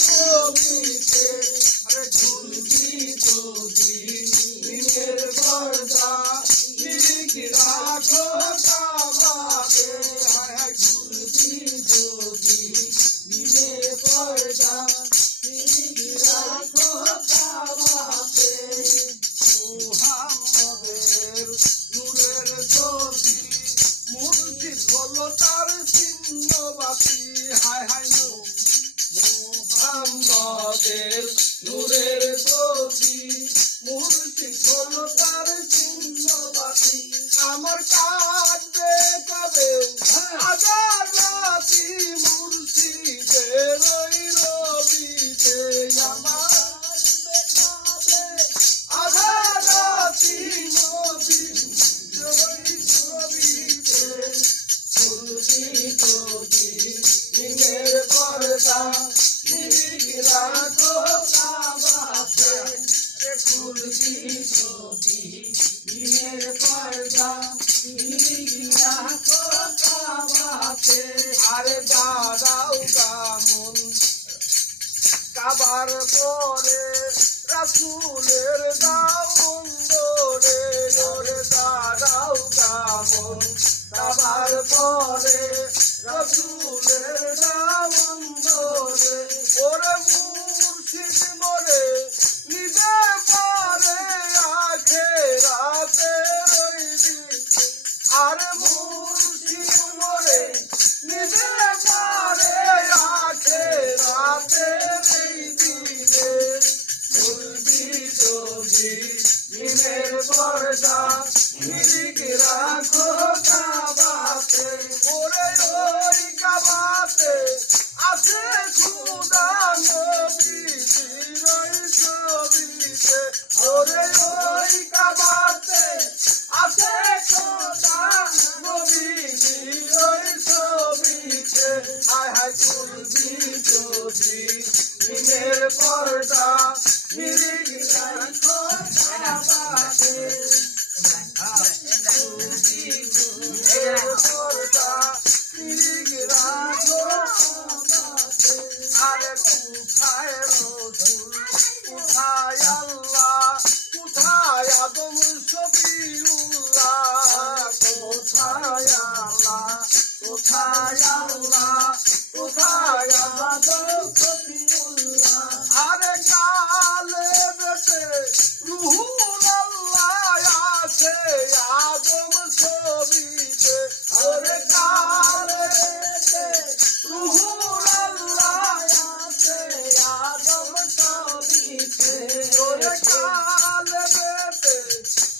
ছবিতে আরে ঝুলবি যদি নিমের পর্দা নিরিখি রাখো কাবাতে হায় হায় ঝুলবি যদি নিমের পর্দা নিরিখি রাখো কাবাতে মুহাম্মদের নূরের জ্যোতি মুর্শিদ হলো তার চিহ্নবাসী হায় হায় মুহাম্মদের নূরের জ্যোতি মুর্শিদ হলো তার চিহ্নবাসী আমার কাঁদবে কবে আজাদ রাতি মুর্শিদের ওই রবিতে আমার কাঁদবে আজাদ রাতি মুর্শিদের ওই রবিতে ঝুলবি যদি নিমের পর্দা নিরিখি রাখো কাবাতে ঝুলবি যদি নিমের পর্দা নিরিখি রাখো কাবাতে আরে দাঁড়াও গামন কাবার পরে রাসূলের দাউন ধরে ওরে দাঁড়াও গামন কাবার পরে রাসূলের দাউন ধরে ওরে মুর্শিদ মোরে নিবে পারে আখেরাতে রইবি আরে মুর্শিদ মোরে নিবে পারে আখেরাতে রইবি রে ঝুলবি যদি নিমের পর্দা নিরিখি রাখো কাবাতে ওরে ওই কাবাতে আছে খুদা নবীজির ওই ছবিতে ওরে ওই কাবাতে আছে খুদা নবীজির ওই ছবিতে হায় হায় ঝুলবি যদি নিমের পর্দা নিরিখি রাখো কাবাতে ঝুলবি নিমের পর্দা নিরিখি রাখো কাবাতে আরে কোথায় রসুল কোথায় আল্লাহ কোথায় আদম শফিউল্লাহ কোথায় আল্লাহ কোথায় আল্লাহ কোথায় আদম শফিউল্লাহ আরে কালে বেতে রুহুল আল্লাহ আছে আদম ছবিতে আরে কালে বেতে রুহুল আল্লাহ আছে আদম ছবিতে ওরে কালে বেতে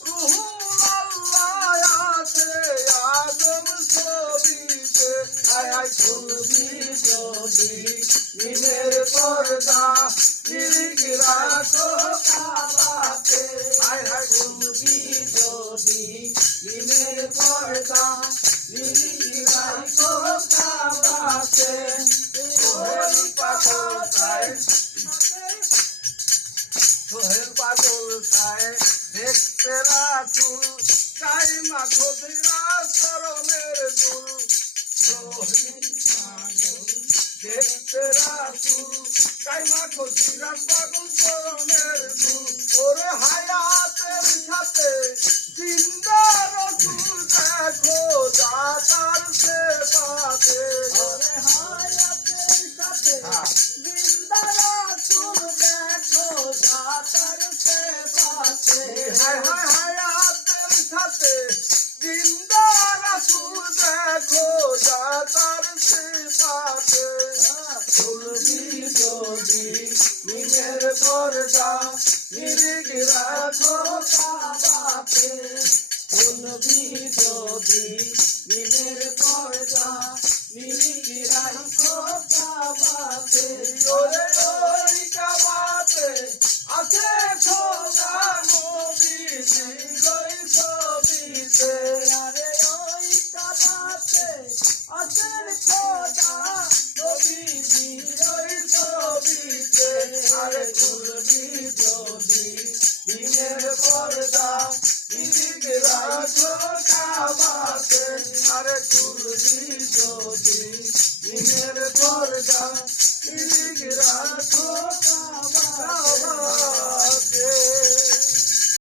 রুহুল আল্লাহ আছে আদম ছবিতে হায় হায় ঝুলবি যদি নিমের পর্দা নিরিখি রাখো কাবাতে হায় হায় ঝুলবি যদি নিমের পর্দা নিরিখি রাখো কাবাতে সোহেল পাগল চায় সোহেল পাগল চায় দেখতে রাসূল চাই মাখো ধীরা চরণের দুল সোহেল পাগল দেখতে রাসূল চাই মাখো ধীরা পাগল চরণের দুল ওরে হায়াতের সাথে জিন্দা রাসূল দেখো দাতার সেবাতে ওরে হায়াতের সাথে জিন্দা রাসূল দেখো দাতার সেবাতে হায় হায় হায়াতের সাথে জিন্দা রাসূল দেখো দাতার সেবাতে ঝুলবি যদি নিমের পর্দা নিরিখি রাখো কাবাতে ঝুলবি যদি নিমের পর্দা নিরিখি রাখো কাবাতে ওরে ওই কাবাতে আছে খোদা নবীজির ওই ছবিতে আরে ওই কাবাতে আছে খোদা নবীজির ওই ছবিতে আরে ঝুলবি যদি নিমের পর্দা নিরিখি রাখো কাবাতে আরে কত